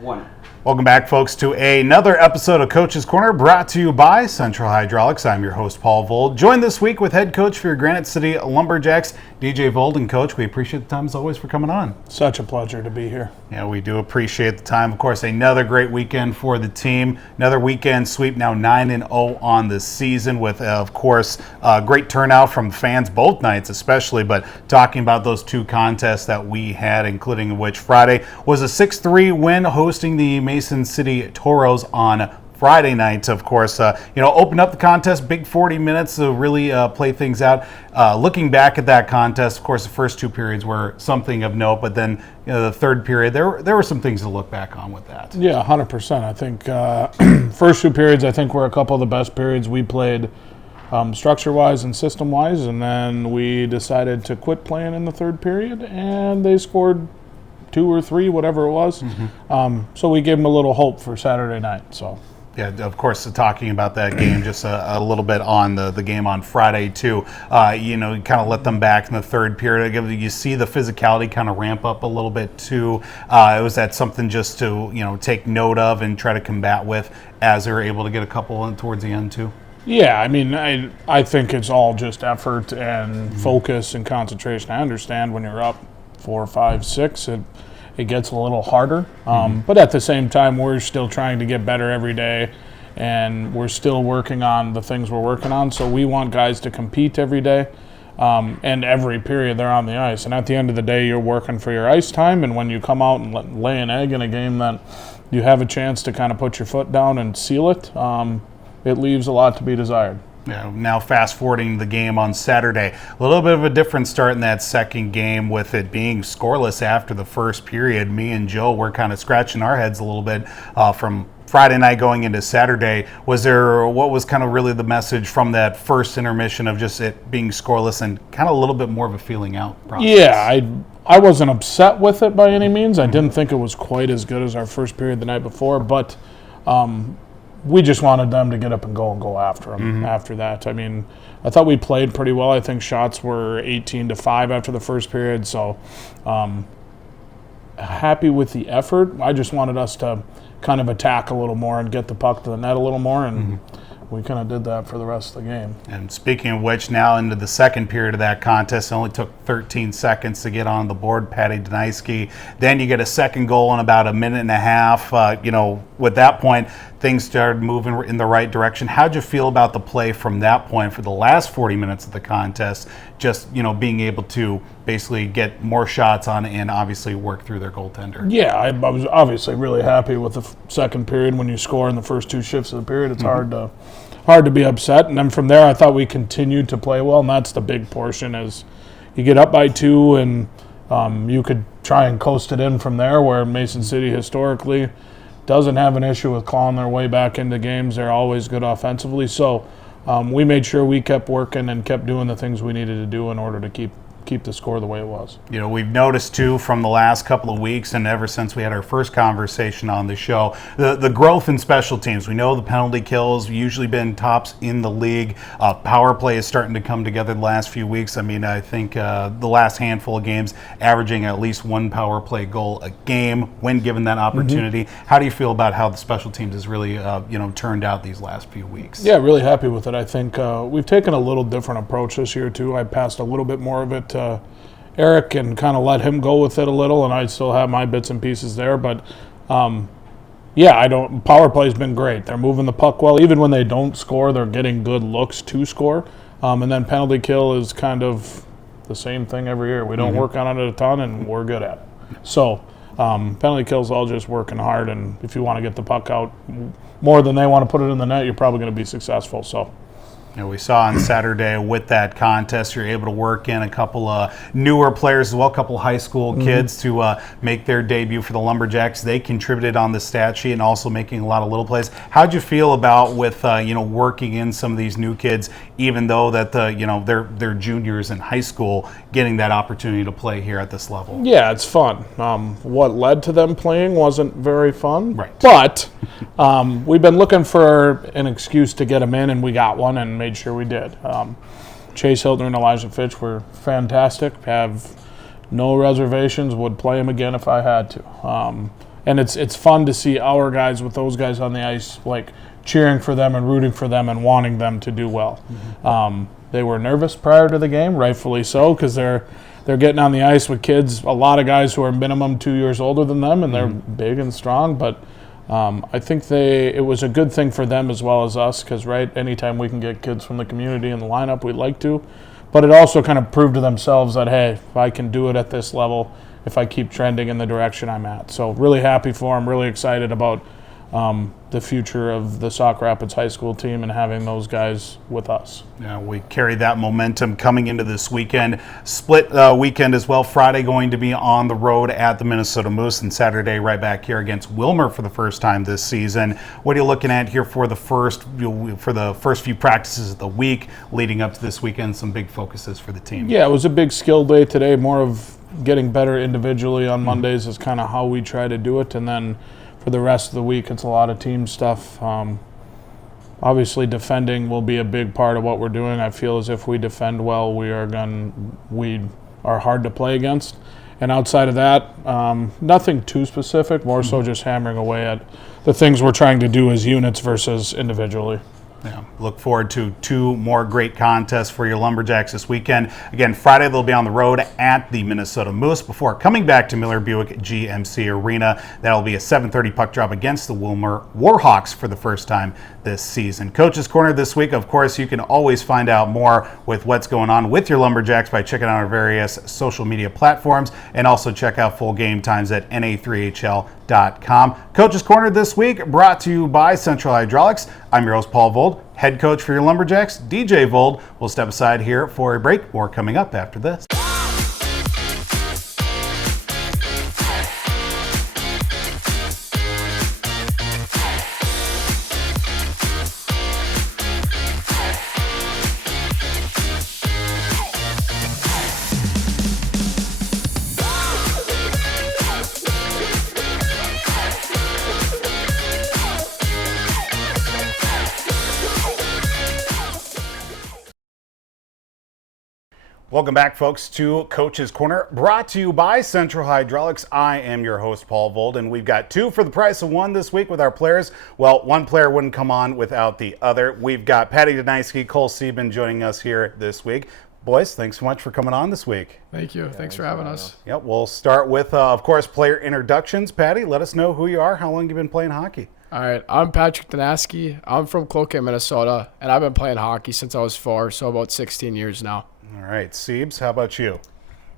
One. Welcome back, folks, to another episode of Coach's Corner, brought to you by Central Hydraulics. I'm your host, Paul Vold, joined this week with head coach for your Granite City Lumberjacks, DJ Vold. And Coach, we appreciate the time as always for coming on. Such a pleasure to be here. Yeah, we do appreciate the time. Of course, another great weekend for the team. Another weekend sweep, now 9-0 on the season with, of course, great turnout from fans both nights especially. But talking about those two contests that we had, including which Friday was a 6-3 win hosting the Mason City Toros on Friday night. Of course, opened up the contest, big 40 minutes to really play things out. Looking back at that contest, of course, the first two periods were something of note, but then the third period, there were some things to look back on with that. Yeah, 100%. I think first two periods, I think, were a couple of the best periods we played structure-wise and system-wise, and then we decided to quit playing in the third period, and they scored 2 or 3, whatever it was. So we gave them a little hope for Saturday night. So. Yeah, of course, talking about that game, just a little bit on the game on Friday, too. You kind of let them back in the third period. You see the physicality kind of ramp up a little bit, too. Was that something just to, take note of and try to combat with as they were able to get a couple in towards the end, too? Yeah, I mean, I think it's all just effort and focus and concentration. I understand when you're up 4, 5, 6, it gets a little harder. But at the same time, we're still trying to get better every day, and we're still working on the things we're working on. So we want guys to compete every day, and every period they're on the ice. And at the end of the day, you're working for your ice time, and when you come out and lay an egg in a game that you have a chance to kind of put your foot down and seal it, it leaves a lot to be desired. Yeah, now fast-forwarding the game on Saturday, a little bit of a different start in that second game with it being scoreless after the first period. Me and Joe were kind of scratching our heads a little bit from Friday night going into Saturday. What was kind of really the message from that first intermission of just it being scoreless and kind of a little bit more of a feeling out process? Yeah, I wasn't upset with it by any means. I didn't think it was quite as good as our first period the night before, but we just wanted them to get up and go after them after that. I mean, I thought we played pretty well. I think shots were 18-5 after the first period, so happy with the effort. I just wanted us to kind of attack a little more and get the puck to the net a little more, and we kind of did that for the rest of the game. And speaking of which, now into the second period of that contest, it only took 13 seconds to get on the board, Patty Dunaiski. Then you get a second goal in about a minute and a half. With that point, things started moving in the right direction. How'd you feel about the play from that point for the last 40 minutes of the contest, just, being able to basically get more shots on and obviously work through their goaltender? Yeah, I was obviously really happy with the second period. When you score in the first two shifts of the period, it's hard to be upset. And then from there, I thought we continued to play well, and that's the big portion is you get up by 2 and you could try and coast it in from there, where Mason City historically doesn't have an issue with clawing their way back into games. They're always good offensively. So we made sure we kept working and kept doing the things we needed to do in order to keep the score the way it was. We've noticed too from the last couple of weeks and ever since we had our first conversation on the show, the growth in special teams. We know the penalty kills usually been tops in the league. Power play is starting to come together the last few weeks. I mean, I think the last handful of games averaging at least 1 power play goal a game when given that opportunity. How do you feel about how the special teams has really turned out these last few weeks? Yeah, really happy with it. I think we've taken a little different approach this year too. I passed a little bit more of it Eric and kind of let him go with it a little, and I still have my bits and pieces there. But power play's been great. They're moving the puck well. Even when they don't score, they're getting good looks to score. And then penalty kill is kind of the same thing every year. We don't work on it a ton, and we're good at it. So penalty kill's all just working hard, and if you want to get the puck out more than they want to put it in the net, you're probably going to be successful. So. We saw on Saturday with that contest, you're able to work in a couple of newer players as well, a couple high school kids to make their debut for the Lumberjacks. They contributed on the stat sheet and also making a lot of little plays. How'd you feel about with working in some of these new kids, even though that they're juniors in high school, getting that opportunity to play here at this level? Yeah, it's fun. What led to them playing wasn't very fun, right? But we've been looking for an excuse to get them in, and we got one and made sure we did. Chase Hiltner and Elijah Fitch were fantastic. Have no reservations. Would play them again if I had to. And it's fun to see our guys with those guys on the ice, like cheering for them and rooting for them and wanting them to do well. They were nervous prior to the game, rightfully so, because they're getting on the ice with kids, a lot of guys who are minimum 2 years older than them, and they're big and strong. But I think it was a good thing for them as well as us, because anytime we can get kids from the community in the lineup, we'd like to. But it also kind of proved to themselves that, hey, if I can do it at this level, if I keep trending in the direction I'm at. So really happy for them, really excited about the future of the Sauk Rapids High School team and having those guys with us. Yeah, we carry that momentum coming into this weekend. Split weekend as well. Friday going to be on the road at the Minnesota Moose, and Saturday right back here against Wilmer for the first time this season. What are you looking at here for the first few practices of the week leading up to this weekend? Some big focuses for the team. Yeah, it was a big skill day today. More of getting better individually on Mondays is kind of how we try to do it, and then for the rest of the week, it's a lot of team stuff. Obviously, defending will be a big part of what we're doing. I feel as if we defend well, we are hard to play against. And outside of that, nothing too specific, more so just hammering away at the things we're trying to do as units versus individually. Yeah, look forward to 2 more great contests for your Lumberjacks this weekend. Again, Friday they'll be on the road at the Minnesota Moose before coming back to Miller Buick GMC Arena. That'll be a 7:30 puck drop against the Wilmer Warhawks for the first time this season. Coach's Corner this week, of course, you can always find out more with what's going on with your Lumberjacks by checking out our various social media platforms, and also check out full game times at na3hl.com. Coach's Corner this week brought to you by Central Hydraulics. I'm your host, Paul Vold, head coach for your Lumberjacks. DJ Vold will step aside here for a break. More coming up after this. Welcome back, folks, to Coach's Corner, brought to you by Central Hydraulics. I am your host, Paul Vold, and we've got 2 for the price of 1 this week with our players. Well, one player wouldn't come on without the other. We've got Patty Dunaiski, Cole Sieben joining us here this week. Boys, thanks so much for coming on this week. Thank you. Thanks for having us. Yep, we'll start with, of course, player introductions. Patty, let us know who you are, how long you've been playing hockey. All right, I'm Patrick Dunaiski. I'm from Cloquet, Minnesota, and I've been playing hockey since I was 4, so about 16 years now. All right, Siebes, how about you?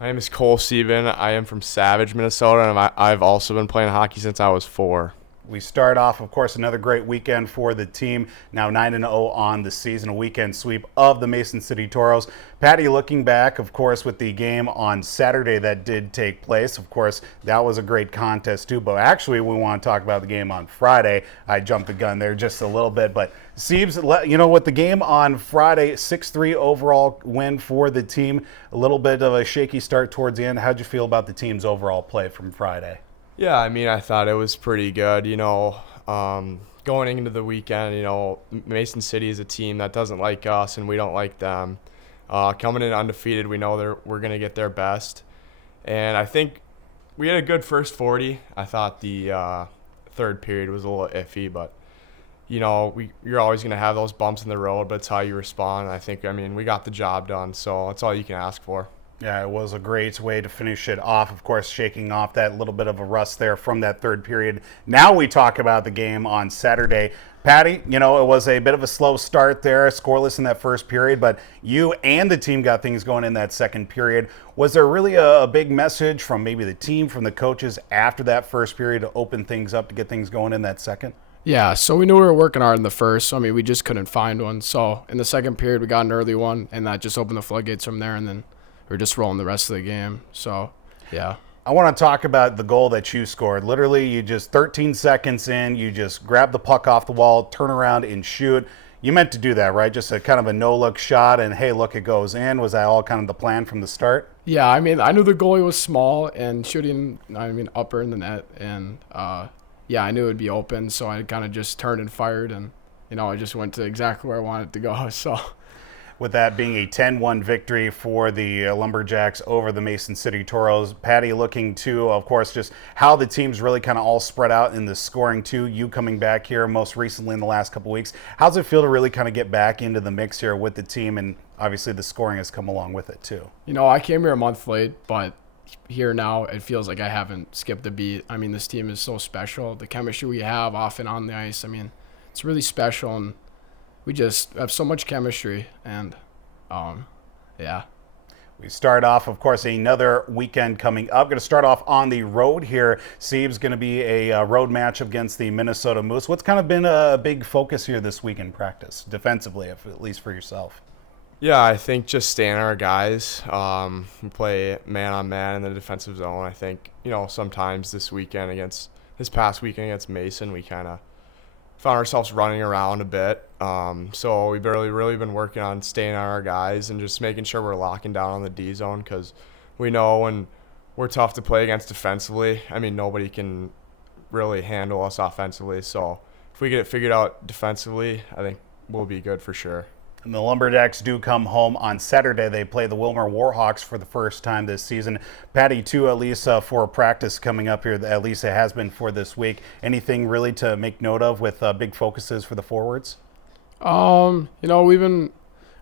My name is Cole Sieben. I am from Savage, Minnesota, and I've also been playing hockey since I was 4. We start off, of course, another great weekend for the team. Now 9-0 on the season, a weekend sweep of the Mason City Toros. Patty, looking back, of course, with the game on Saturday that did take place. Of course, that was a great contest too. But actually, we want to talk about the game on Friday. I jumped the gun there just a little bit. But Siebes, you know, with the game on Friday, 6-3 overall win for the team. A little bit of a shaky start towards the end. How'd you feel about the team's overall play from Friday? Yeah, I mean, I thought it was pretty good. You know, going into the weekend, you know, Mason City is a team that doesn't like us and we don't like them. Coming in undefeated, we know we're going to get their best. And I think we had a good first 40. I thought the third period was a little iffy, but, you know, you're always going to have those bumps in the road, but it's how you respond. I mean, we got the job done, so that's all you can ask for. Yeah, it was a great way to finish it off. Of course, shaking off that little bit of a rust there from that third period. Now we talk about the game on Saturday. Patty, you know, it was a bit of a slow start there, scoreless in that first period, but you and the team got things going in that second period. Was there really a big message from maybe the team, from the coaches after that first period to open things up, to get things going in that second? Yeah, so we knew we were working hard in the first. So, I mean, we just couldn't find one. So in the second period, we got an early one, and that just opened the floodgates from there, and then we're just rolling the rest of the game. So, yeah. I want to talk about the goal that you scored. Literally, you just 13 seconds in, you just grab the puck off the wall, turn around and shoot. You meant to do that, right? Just a kind of a no-look shot, and hey, look, it goes in. Was that all kind of the plan from the start? Yeah, I mean, I knew the goalie was small and shooting, upper in the net. And, yeah, I knew it would be open, so I kind of just turned and fired, and, you know, I just went to exactly where I wanted to go. So. with that being a 10-1 victory for the Lumberjacks over the Mason City Toros. Patty, looking to, of course, just how the team's really kind of all spread out in the scoring too. You coming back here most recently in the last couple weeks. How's it feel to really kind of get back into the mix here with the team? And obviously the scoring has come along with it too. I came here a month late, but here now it feels like I haven't skipped a beat. I mean, this team is so special. The chemistry we have off and on the ice, I mean, it's really special, and we just have so much chemistry. And yeah. We start off, of course, another weekend coming up. Going to start off on the road here. Siebes going to be a road match against the Minnesota Moose. What's kind of been a big focus here this week in practice, defensively, at least for yourself? Yeah, I think just staying our guys. We play man-on-man in the defensive zone. I think, sometimes this past weekend against Mason, we kind of found ourselves running around a bit. So we've really been working on staying on our guys and just making sure we're locking down on the D zone, because we know when we're tough to play against defensively, I mean, nobody can really handle us offensively. So if we get it figured out defensively, I think we'll be good for sure. And the Lumberjacks do come home on Saturday. They play the Wilmer Warhawks for the first time this season. Patty, too, at least for practice coming up here, at least it has been for this week. Anything really to make note of with big focuses for the forwards? We've been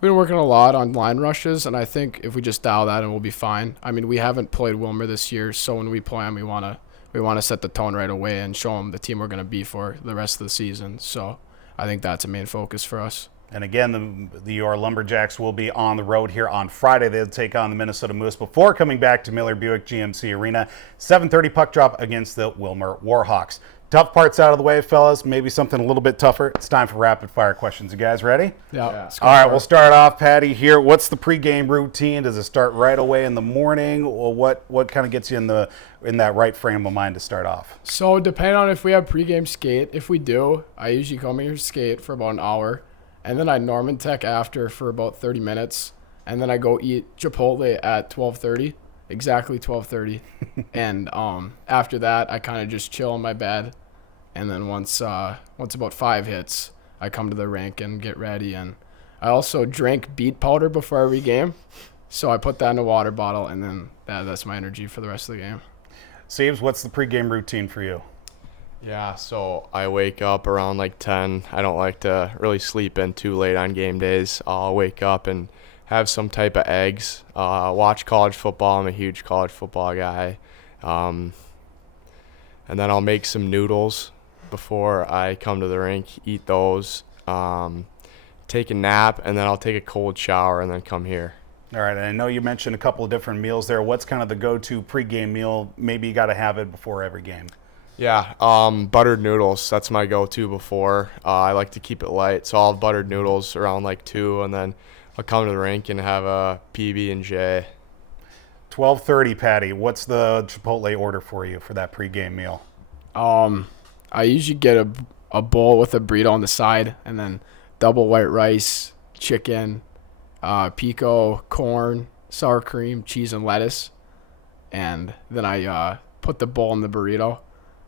working a lot on line rushes, and I think if we just dial that in, we'll be fine. I mean, we haven't played Wilmer this year, so when we play them, we want to set the tone right away and show them the team we're going to be for the rest of the season. So I think that's a main focus for us. And again, your Lumberjacks will be on the road here on Friday. They'll take on the Minnesota Moose before coming back to Miller Buick GMC Arena. 7:30 puck drop against the Wilmer Warhawks. Tough parts out of the way, fellas. Maybe something a little bit tougher. It's time for rapid fire questions. You guys ready? Yeah. All right, we'll start off, Patty, here. What's the pregame routine? Does it start right away in the morning? Or what kind of gets you in that right frame of mind to start off? So depending on if we have pregame skate, if we do, I usually come here to skate for about an hour. And then I Norman Tech after for about 30 minutes. And then I go eat Chipotle at 12:30, exactly 12:30. And after that, I kind of just chill in my bed. And then once about 5 hits, I come to the rink and get ready. And I also drink beet powder before every game. So I put that in a water bottle, and then that's my energy for the rest of the game. Siebes, what's the pregame routine for you? Yeah, so I wake up around like 10. I don't like to really sleep in too late on game days. I'll wake up and have some type of eggs, watch college football. I'm a huge college football guy. And then I'll make some noodles before I come to the rink, eat those, take a nap, and then I'll take a cold shower and then come here. All right, and I know you mentioned a couple of different meals there. What's kind of the go-to pregame meal? Maybe you got to have it before every game. Yeah, buttered noodles. That's my go-to before. I like to keep it light, so I'll have buttered noodles around like 2, and then I'll come to the rink and have a PB&J. 12:30, Patty. What's the Chipotle order for you for that pregame meal? I usually get a bowl with a burrito on the side, and then double white rice, chicken, pico, corn, sour cream, cheese, and lettuce. And then I put the bowl in the burrito.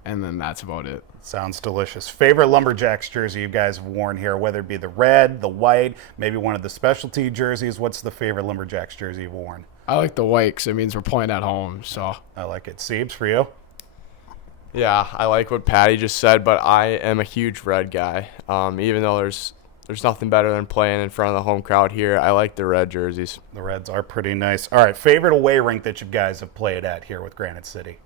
And then that's about it. Sounds delicious. Favorite Lumberjacks jersey you guys have worn here, whether it be the red, the white, maybe one of the specialty jerseys. What's the favorite Lumberjacks jersey you've worn? I like the white because it means we're playing at home. So I like it. Siebes, for you? Yeah, I like what Patty just said, but I am a huge red guy. Even though there's nothing better than playing in front of the home crowd here, I like the red jerseys. The reds are pretty nice. All right, favorite away rink that you guys have played at here with Granite City?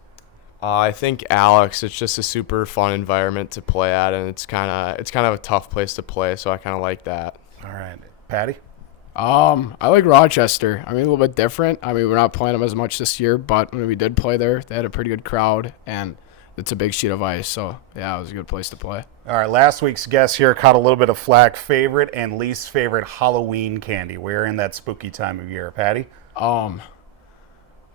I think Alex. It's just a super fun environment to play at, and it's kind of a tough place to play, so I kind of like that. All right, Patty. I like Rochester. I mean, a little bit different. I mean, we're not playing them as much this year, but when we did play there, they had a pretty good crowd, and it's a big sheet of ice. So yeah, it was a good place to play. All right, last week's guest here caught a little bit of flack. Favorite and least favorite Halloween candy? We're in that spooky time of year, Patty.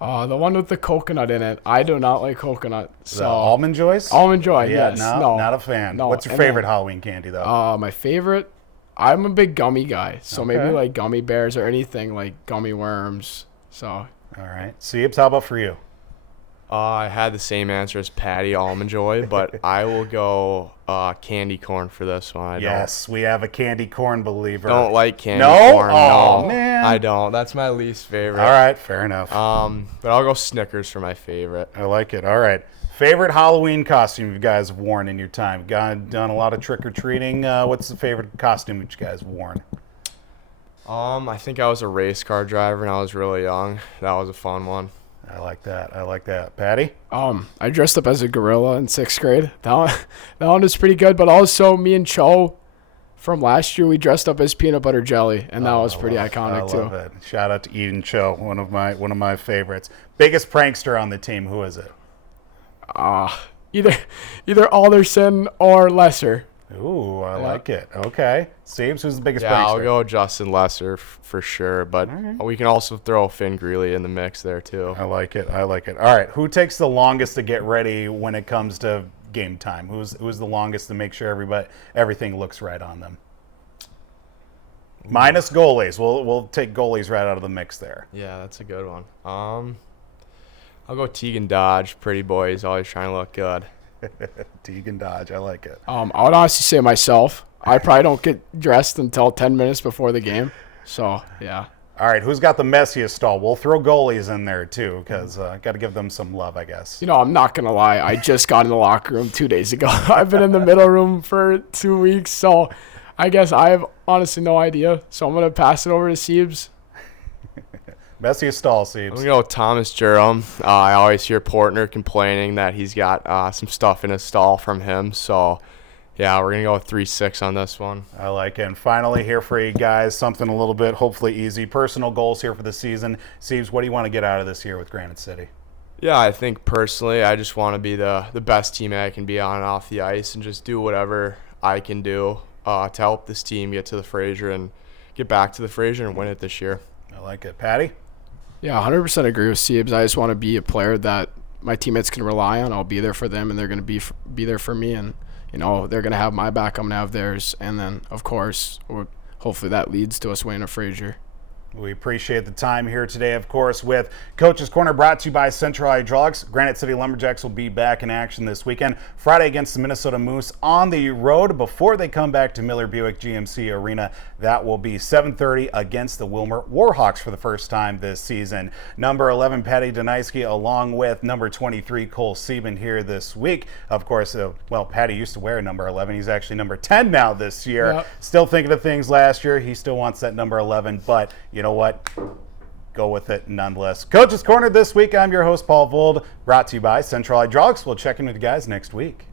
The one with the coconut in it. I do not like coconut. So The Almond Joys? Almond Joy, Yeah, yes. no, not a fan. No. What's your And favorite then, Halloween candy, though? my favorite, I'm a big gummy guy. So maybe Okay. like gummy bears or anything like gummy worms. So All right. Siebes, how about for you? I had the same answer as Patty, Almond Joy, but I will go candy corn for this one. Yes, we have a candy corn believer. Don't like candy No? corn. Oh, no, man. I don't. That's my least favorite. All right, fair enough. But I'll go Snickers for my favorite. I like it. All right. Favorite Halloween costume you guys have worn in your time? Done a lot of trick-or-treating. What's the favorite costume that you guys have worn? I think I was a race car driver when I was really young. That was a fun one. I like that. I like that. Patty? I dressed up as a gorilla in 6th grade. That one was pretty good. But also, me and Cho from last year, we dressed up as peanut butter jelly, and that was pretty iconic too. I love it. Shout out to Eden Cho, one of my favorites. Biggest prankster on the team. Who is it? Either Alderson or Lesser. Ooh, I like it. Okay. Siebes, who's the biggest Yeah, prankster? I'll go Justin Lesser for sure, but we can also throw Finn Greeley in the mix there too. I like it. I like it. All right. Who takes the longest to get ready when it comes to game time? Who's the longest to make sure everything looks right on them? Minus goalies. We'll take goalies right out of the mix there. Yeah, that's a good one. I'll go Tegan Dodge. Pretty boy. He's always trying to look good. Tegan Dodge. I like it. I would honestly say myself. I probably don't get dressed until 10 minutes before the game. So, yeah. All right. Who's got the messiest stall? We'll throw goalies in there too because got to give them some love, I guess. I'm not going to lie. I just got in the locker room 2 days ago. I've been in the middle room for 2 weeks. So, I guess I have honestly no idea. So, I'm going to pass it over to Siebes. Messiest stall, I'm Siebes. going to go with Thomas Jerome. I always hear Portner complaining that he's got some stuff in his stall from him. So, yeah, we're going to go with 3-6 on this one. I like it. And finally here for you guys, something a little bit hopefully easy. Personal goals here for the season. Siebes, what do you want to get out of this year with Granite City? Yeah, I think personally I just want to be the best teammate I can be on and off the ice and just do whatever I can do to help this team get to the Fraser and get back to the Fraser and win it this year. I like it. Patty? Yeah, 100% agree with Siebes. I just want to be a player that my teammates can rely on. I'll be there for them, and they're going to be there for me. And, they're going to have my back. I'm going to have theirs. And then, of course, hopefully that leads to us winning a Fraser. We appreciate the time here today, of course, with Coach's Corner brought to you by Central Hydraulics. Granite City Lumberjacks will be back in action this weekend, Friday against the Minnesota Moose on the road before they come back to Miller Buick GMC Arena. That will be 7:30 against the Wilmer Warhawks for the first time this season. Number 11, Patty Dunaiski, along with number 23, Cole Sieben here this week. Of course, Patty used to wear number 11. He's actually number 10 now this year. Yep. Still thinking of things last year. He still wants that number 11, but you know what? Go with it nonetheless. Coach's Corner this week. I'm your host, Paul Vold, brought to you by Central Hydraulics. We'll check in with you guys next week.